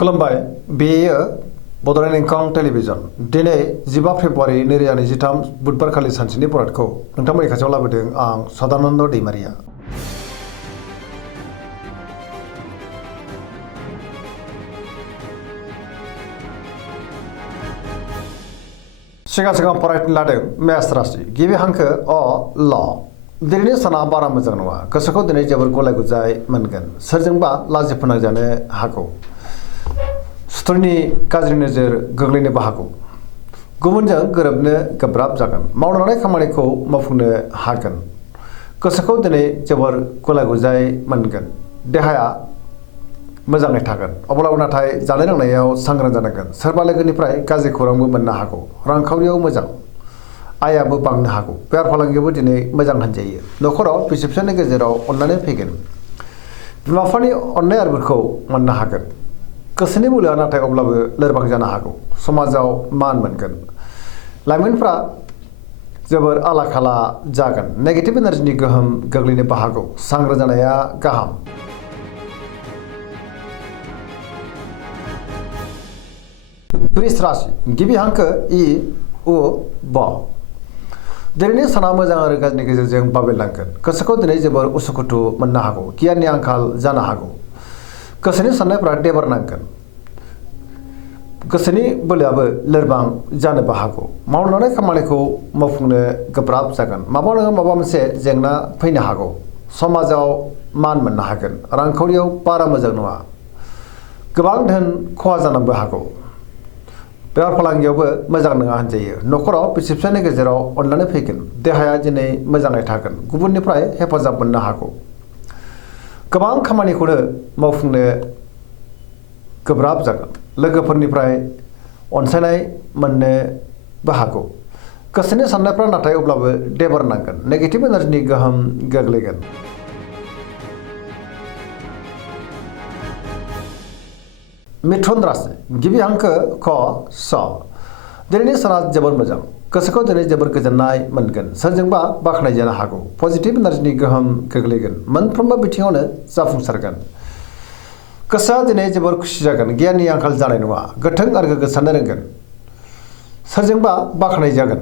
खुलुमबाय बेयो बड'लेण्ड इंखं टेलिभिजन दिनै 15 फेब्रुवारि 2023 बुधबारखालि सानसेनि बरादखौ नोंथांमोननि खाथियाव लाबोदों आं सदानन्द दैमारिया। सिगां फरायनो लादों मेष राशि गिबि हांखो अ ल दिनैनि साना बारा मोजां नङा। गोसोखौ दिनै जोबोर गलाय गुजाय मोनगोन। सोरजोंबा लाजि फोनांजानो हागौ। सुथुरनि गाज्रि नोजोर गोग्लैनोबो हागौ। गुबुनजों गोरोबनो गोब्राब जागोन। मावनो लानाय खामानिखौ मावफुंनो हागोन। गोसोखौ दिनै जोबोर गलाय गुजाय मोनगोन। देहाया मोजाङै थागोन। अब्लाबो नाथाय जानाय लोंनायाव सांग्रां जानांगोन। सोरबा लोगोनिफ्राय गाज्रि खौरांबो मोननो हागौ। रांखावरियाव मोजां आयाबो बांनो हागौ। बेफार फालांगियावबो दिनै मोजां होनजायो। न'खराव बिसि फिसायनि गेजेराव अननानै फैगोन। बिमा बिफानि अननाय आरिफोरखौ मोननो हागोन। गोसोनि बोलोआ नाथाय अब्लाबो लोरबां जानो हागौ। समाजाव मान मोनगोन। लाइमोनफ्रा जोबोर आला खाला जागोन। नेगेटिभ एनार्जिनि गोहोम गोग्लैनोबो हागौ। सांग्रां जानाया गाहाम। वृष राशि गिबि हांखो इ उ ब दिनैनि साना मोजां आरो गाज्रिनि गेजेरजों बाबेरलांगोन। गोसोखौ दिनै जोबोर उसुखुथु मोननो हागौ। गियाननि आंखाल जानो हागौ। गोसोनि साननायफ्रा देबार नांगोन। गोसोनि बोलोआबो लोरबां जानोबो हागौ। मावनो लानाय खामानिखौ मावफुंनो गोब्राब जागोन। माबा नङा माबा मोनसे जेंना फैनो हागौ। समाजाव मान मोननो हागोन। रांखावरियाव बारा मोजां नङा। गोबां धोन खहा जानोबो हागौ। बेफार फालांगियावबो मोजां नङा होनजायो। न'खराव बिसि फिसायनि गेजेराव अननानै फैगोन। देहाया दिनै मोजाङै थागोन। गुबुननिफ्राय हेफाजाब मोननो हागौ। गोबां खामानिखौनो मावफुंनो गोब्राब जागोन। लोगोफोरनिफ्राय अनसायनाय मोननोबो हागौ। गोसोनि साननायफ्रा नाथाय अब्लाबो देबार नांगोन। नेगेटिभ एनार्जिनि गोहोम गोग्लैगोन। मिथुन राशि गिबि हांखो ख स दिनैनि साना जोबोर मोजां। गोसोखौ दिनै जोबोर गोजोननाय मोनगोन। सोरजोंबा बाख्नाय जानो हागौ। पजिटिभ एनार्जिनि गोहोम गोग्लैगोन। मोनफ्रोमबो बिथिङावनो जाफुंसारगोन। गोसोआ दिनै जोबोर खुसि जागोन। गियाननि आंखाल जानाय नङा। गोथों आरो गोग्गो साननो रोंगोन। सोरजोंबा बाख्नाय जागोन।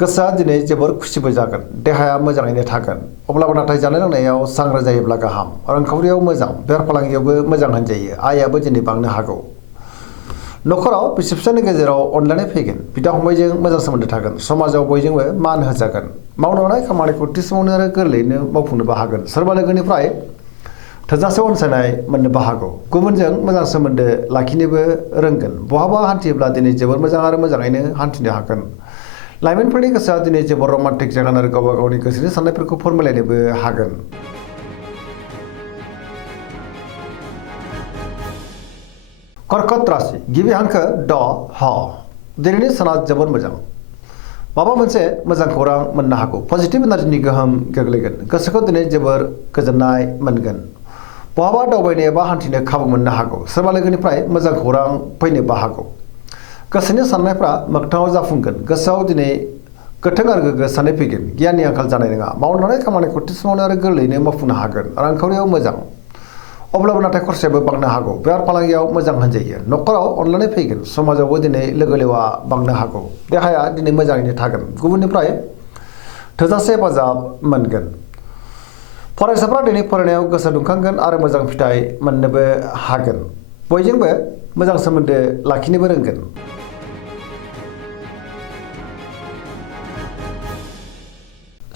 गोसोआ दिनै जोबोर खुसिबो जागोन। देहाया मोजाङैनो थागोन। अब्लाबो नाथाय जानाय लोंनायाव सांग्रां जायोब्ला गाहाम। रांखावरियाव मोजां। बेफार फालांगियावबो मोजां होनजायो। आयाबो दिनै बांनो हागौ। न'खराव बिसि फिसायनि गेजेराव अनलायनाय फैगोन। बिदा फंबायजों मोजां सोमोन्दो थागोन। समाजाव बयजोंबो मान होजागोन। मावनो लानाय खामानिखौ थि समावनो आरो गोरलैयैनो मावफुंनोबो हागोन। सोरबा लोगोनिफ्राय थोजासे अनसायनाय मोननोबो हागौ। गुबुनजों मोजां सोमोन्दो लाखिनोबो रोंगोन। बहाबा हान्थियोब्ला दिनै जोबोर मोजां आरो मोजाङैनो हान्थिनो हागोन। लाइमोनफोरनि गोसोआ दिनै जोबोर रमान्टिक जागोन आरो गावबा गावनि गोसोनि साननायफोरखौ फोरमायलायनोबो हागोन। कर्कट राशि गिबि हांखो ड ह दिनैनि साना जोबोर मोजां। माबा मोनसे मोजां खौरां मोननो हागौ। पजिटिभ एनार्जिनि गोहोम गोग्लैगोन। गोसोखौ दिनै जोबोर गोजोननाय मोनगोन। बहाबा दावबायनो एबा हान्थिनो खाबु मोननो हागौ। सोरबा लोगोनिफ्राय मोजां खौरां फैनोबो हागौ। गोसोनि साननायफ्रा मोगथाङाव जाफुंगोन। गोसोआव दिनै गोथों आरो गोग्गो साननाय फैगोन। गियाननि आंखाल जानाय नङा। मावनो लानाय खामानिखौ थि समावनो आरो गोरलैयैनो मावफुंनो हागोन। रांखावरियाव मोजां। अब्लाबो नाथाय खरसायाबो बांनो हागौ। बेफार फालांगियाव मोजां होनजायो। न'खराव अनलायनाय फैगोन। समाजावबो दिनै लोगो लेवा बांनो हागौ। देहाया दिनै मोजाङैनो थागोन। गुबुननिफ्राय थोजासे हेफाजाब मोनगोन। फरायसाफ्रा दिनै फरायनायाव गोसो दुंखांगोन आरो मोजां फिथाइ मोननोबो हागोन। बयजोंबो मोजां सोमोन्दो लाखिनोबो रोंगोन।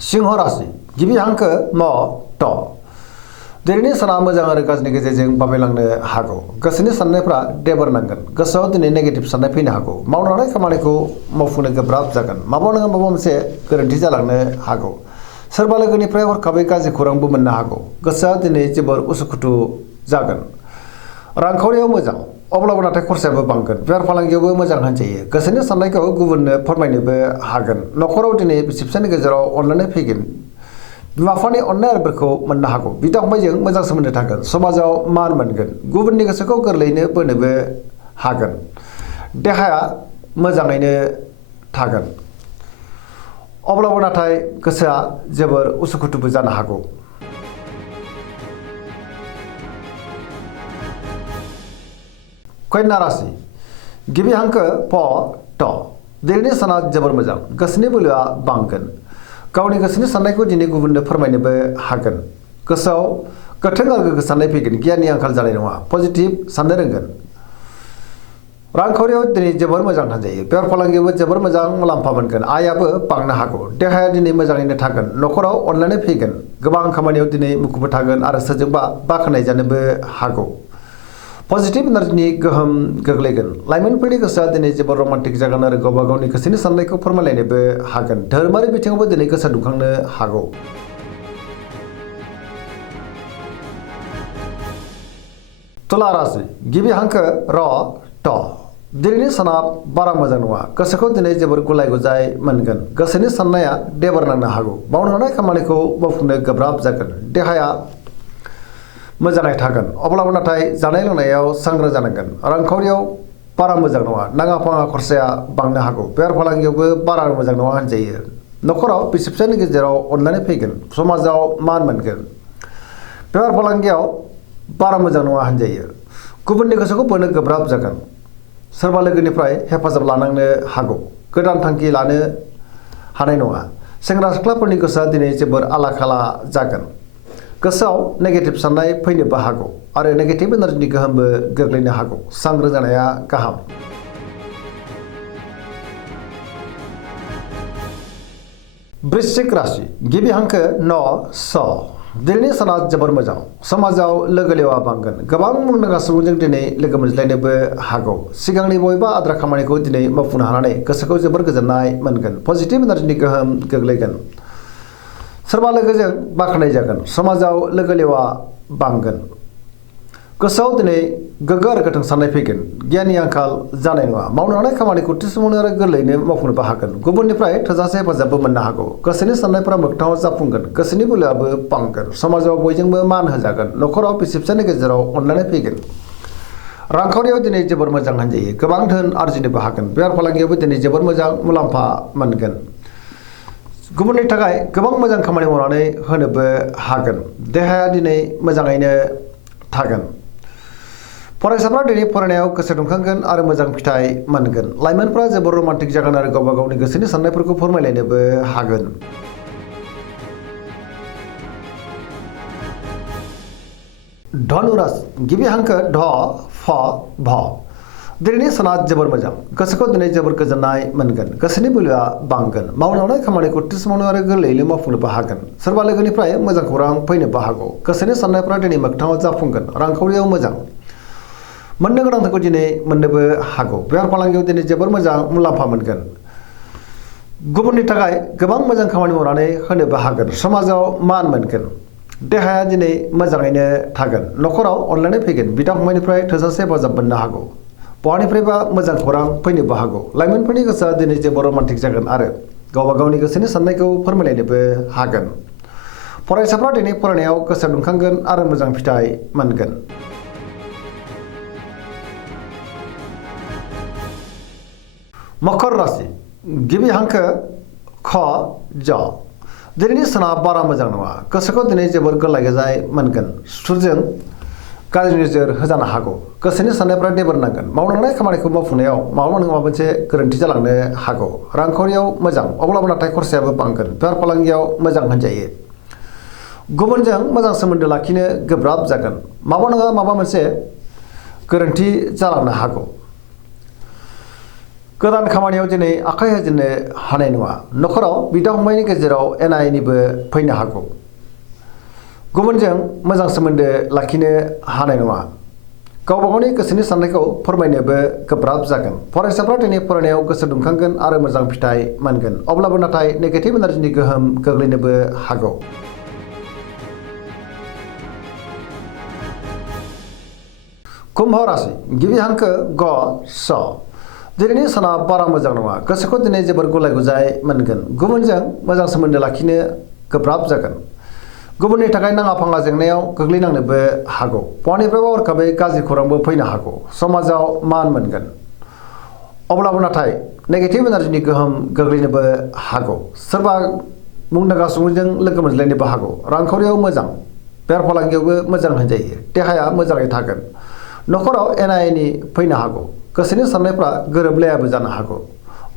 सिंह राशि गिबि हांखो म ट दिनैनि साना मोजां आरो गाज्रिनि गेजेरजों बाबेलांनो हागौ। गोसोनि साननायफ्रा देबार नांगोन। गोसोआव दिनै नेगेटिभ साननाय फैनो हागौ। मावनो लानाय खामानिखौ मावफुंनो गोब्राब जागोन। माबा नङा माबा मोनसे गोरोन्थि जालांनो हागौ। सोरबा लोगोनिफ्राय हरखाबै गाज्रि खौरांबो मोननो हागौ। गोसोआ दिनै जोबोर उसुखुथु जागोन। रांखावरियाव मोजां। अब्लाबो नाथाय खरसायाबो बांगोन। बेफार फालांगियावबो मोजां होनजायो। गोसोनि साननायखौ गुबुननो फोरमायनोबो हागोन। न'खराव दिनै बिसि फिसायनि गेजेराव अनलायनाय फैगोन। बिमा बिफानि अननाय आरिफोरखौ मोननो हागौ। बिदा फंबायजों मोजां सोमोन्दो थागोन। समाजाव मान मोनगोन। गुबुननि गोसोखौ गोरलैयैनो बोनोबो हागोन। देहाया मोजाङैनो थागोन। अब्लाबो नाथाय गोसोआ जोबोर उसुखुथुबो जानो हागौ। कन्या राशि गिबि हांखो प ट दिनैनि साना जोबोर मोजां गोसोनि बोलोआ बांगोन गावनि गोसोनि साननायखौ दिनै गुबुननो फोरमायनोबो हागोन गोसोआव गोथों आरो गोग्गो साननाय फैगोन गियाननि आंखाल जानाय नङा पजिटिभ साननो रोंगोन रांखावरियाव दिनै जोबोर मोजां थांजायो बेफार फालांगियावबो जोबोर मोजां मुलाम्फा मोनगोन आयाबो बांनो हागौ देहाया दिनै मोजाङैनो थागोन न'खराव अनलायनाय फैगोन गोबां खामानियाव दिनै मुखुब थागोन आरो सोरजोंबा बाख्नाय जानोबो हागौ पजिटिभ एनार्जिनि गोहोम गोग्लैगोन लाइमोनफोरनि गोसोआ दिनै जोबोर रमान्टिक जागोन आरो गावबा गावनि गोसोनि साननायखौ फोरमायलायनोबो हागोन धोरोमारि बिथिङावबो दिनै गोसो दुंखांनो हागौ तुला राशि गिबि हांखो र ट दिनैनि साना बारा मोजां नङा गोसोखौ दिनै जोबोर गुलाय गुजाय मोनगोन गोसोनि साननाया देबार नांनो हागौ मावनो हानाय खामानिखौ मावफुंनो गोब्राब जागोन देहाया मोजाङै थागोन अब्लाबो नाथाय जानाय लोंनायाव सांग्रां जानांगोन रांखावरियाव बारा मोजां नङा नाङा फाङा खरसाया बांनो हागौ बेफार फालांगियावबो बारा मोजां नङा होनजायो न'खराव बिसि फिसायनि गेजेराव अनलायनाय फैगोन समाजाव मान मोनगोन बेफार फालांगियाव बारा मोजां नङा होनजायो गुबुननि गोसोखौ बोनो गोब्राब जागोन सोरबा लोगोनिफ्राय हेफाजाब लानांनो हागौ गोदान थांखि लानो हानाय नङा सेंग्रा सिख्लाफोरनि गोसोआ दिनै जोबोर आला खाला जागोन गोसोआव नेगेटिभ साननाय फैनोबो हागौ आरो नेगेटिभ एनार्जिनि गोहोमबो गोग्लैनो हागौ सांग्रां जानाया गाहाम वृश्चिक राशि गिबि हांखो न स दिनैनि साना जोबोर मोजां समाजाव लोगो लेवा बांगोन गोबां मुंदांखा सुबुंजों दिनै लोगो मोनज्लायनोबो हागौ सिगांनि बबेबा आद्रा खामानिखौ दिनै मावफुंनो हानानै गोसोखौ जोबोर गोजोननाय मोनगोन पजिटिभ एनार्जिनि गोहोम गोग्लैगोन सोरबा लोगोजों बाख्नाय जागोन समाजाव लोगो लेवा बांगोन गोसोआव दिनै गोग्गो आरो गोथों साननाय फैगोन गियाननि आंखाल जानाय नङा मावनो हानाय खामानिखौ थि समावनो आरो गोरलैयैनो मावफुंनोबो हागोन गुबुननिफ्राय थोजासे हेफाजाबबो मोननो हागौ गोसोनि साननायफोरा मोगथाङाव जाफुंगोन गोसोनि बोलोआबो बांगोन समाजाव बयजोंबो मान होजागोन न'खराव बिसि फिसायनि गेजेराव अनलायनाय फैगोन रांखावरियाव दिनै जोबोर मोजां होनजायो गोबां धोन आरजिनोबो हागोन बेफार फालांगियावबो दिनै जोबोर मोजां मुलाम्फा मोनगोन गुबुननि थाखाय गोबां मोजां खामानि मावनानै होनोबो हागोन देहाया दिनै मोजाङैनो थागोन फरायसाफ्रा दिनै फरायनायाव गोसो दुंखांगोन आरो मोजां फिथाइ मोनगोन लाइमोनफ्रा जोबोर रमान्टिक जागोन आरो गावबा गावनि गोसोनि साननायफोरखौ फोरमायलायनोबो हागोन धनु राशि गिबि हांखो ध फ भ दिनैनि साना जोबोर मोजां गोसोखौ दिनै जोबोर गोजोननाय मोनगोन गोसोनि बोलोआ बांगोन मावनो हानाय खामानिखौ थि समावनो आरो गोरलैयैनो मावफुंनोबो हागोन सोरबा लोगोनिफ्राय मोजां खौरां फैनोबो हागौ गोसोनि साननायफ्रा दिनै मोगथाङाव जाफुंगोन रांखावरियाव मोजां मोननो गोनांखौ दिनै मोननोबो हागौ बेफार फालांगियाव दिनै जोबोर मोजां मुलाम्फा मोनगोन गुबुननि थाखाय गोबां मोजां खामानि मावनानै होनोबो हागोन समाजाव मान मोनगोन देहाया दिनै मोजाङैनो थागोन न'खराव अनलायनाय फैगोन बिदा फंबायनिफ्राय थोजासे हेफाजाब मोननो हागौ बहानिफ्रायबा मोजां खौरां फैनोबो हागौ लाइमोनफोरनि गोसोआ दिनै जोबोर रमान्टिक जागोन आरो गावबा गावनि गोसोनि साननायखौ फोरमायलायनोबो हागोन फरायसाफ्रा दिनै फरायनायाव गोसो दुंखांगोन आरो मोजां फिथाइ मोनगोन मकर राशि गिबि हांखो ख ज दिनैनि साना बारा मोजां नङा गोसोखौ दिनै जोबोर गोलाय गोजाय मोनगोन सुथुरजों गाज्रि नोजोर होजानो हागौ गोसोनि साननायफ्रा देबोर नांगोन मावनो हानाय खामानिखौ मावफुंनायाव माबा नङा माबा मोनसे गोरोन्थि जालांनो हागौ रांखावरियाव मोजां अब्लाबो नाथाय खरसायाबो बांगोन बेफार फालांगियाव मोजां होनजायो गुबुनजों मोजां सोमोन्दो लाखिनो गोब्राब जागोन माबा नङा माबा मोनसे गोरोन्थि जालांनो हागौ गोदान खामानियाव दिनै आखाइ होजेननो हानाय नङा न'खराव बिदा फंबायनि गेजेराव एना एनिबो फैनो हागौ गुबुनजों मोजां सोमोन्दो लाखिनो हानाय नङा गावबा गावनि गोसोनि साननायखौ फोरमायनोबो गोब्राब जागोन फरायसाफ्रा दिनै फरायनायाव गोसो दुंखांगोन आरो मोजां फिथाइ मोनगोन अब्लाबो नाथाय नेगेटिभ एनार्जिनि गोहोम गोग्लैनोबो हागौ कुम्भ राशि गिबि हांखो ग स दिनैनि साना बारा मोजां नङा गोसोखौ दिनै जोबोर गुलाय गुजाय मोनगोन गुबुनजों मोजां सोमोन्दो लाखिनो गोब्राब जागोन गुबुननि थाखाय नाङा फाङा जेंनायाव गोग्लैनांनोबो हागौ बहानिफ्रायबा हरखाबै गाज्रि खौरांबो फैनो हागौ समाजाव मान मोनगोन अब्लाबो नाथाय नेगेटिभ एनार्जिनि गोहोम गोग्लैनोबो हागौ सोरबा मुंदांखा सुबुंजों लोगो मोनज्लायनोबो हागौ रांखावरियाव मोजां बेफार फालांगियावबो मोजां होनजायो देहाया मोजाङै थागोन नखराव एना एनि फैनो हागौ गोसोनि साननायफ्रा गोरोबलायाबो जानो हागौ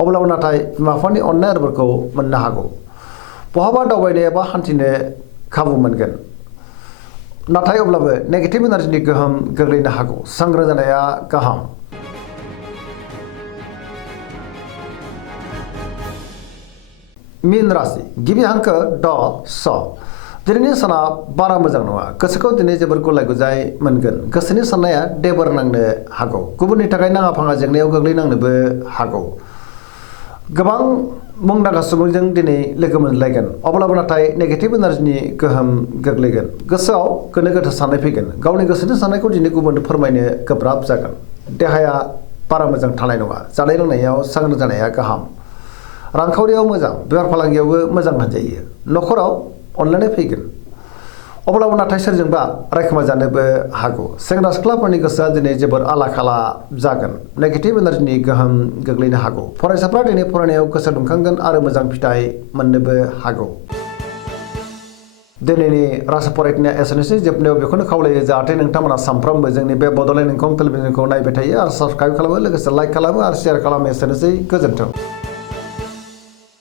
अब्लाबो नाथाय बिमा बिफानि अननाय आदरफोरखौ मोननो हागौ बहाबा दावबायनो एबा हान्थिनो खाबु मोनगोन नाथाय अब्लाबो नेगेटिभ एनार्जिनि गोहोम गोग्लैनो हागौ सांग्रां जानाया गाहाम। मीन राशि गिबि हांखो ड स दिनैनि साना बारा मोजां नङा गोसोखौ दिनै जोबोर गुलाय गुजाय मोनगोन गोसोनि साननाया देबर नांनो हागौ गुबुननि थाखाय नाङा फाङा जेंनायाव गोग्लैनांनोबो हागौ गोबां मुंदांखा सुबुंजों दिनै लोगो मोनलायगोन अब्लाबो नाथाय नेगेटिभ एनार्जिनि गोहोम गोग्लैगोन गोसोआव गोनो गोथो साननाय फैगोन गावनि गोसोनि साननायखौ दिनै गुबुननो फोरमायनो गोब्राब जागोन देहाया बारा मोजां थानाय नङा जानाय लोंनायाव सांग्रां जानाया गाहाम रांखावरियाव मोजां बेफार फालांगियावबो मोजां होनजायो नखराव अनलायनाय फैगोन अब्लाबो नाथाय सोरजोंबा रायखोमा जानोबो हागौ सेंग्रा सिख्लाफोरनि गोसोआ दिनै जोबोर आला खाला जागोन नेगेटिभ एनार्जिनि गोहोम गोग्लैनो हागौ फरायसाफ्रा दिनै फरायनायाव गोसो दुंखांगोन आरो मोजां फिथाइ मोननोबो हागौ। दिनैनि राशि फरायनाया एसेनोसै जोबनायाव बेखौनो खावलायो जाहाथे नोंथांमोना सानफ्रोमबो जोंनि बे बड'लेण्ड इंखं टेलिभिजनखौ नायबाय थायो आरो साबस्क्राइब खालामो लोगोसे लाइक खालामो आरो शेयार खालामो एसेनोसै गोजोन्थों।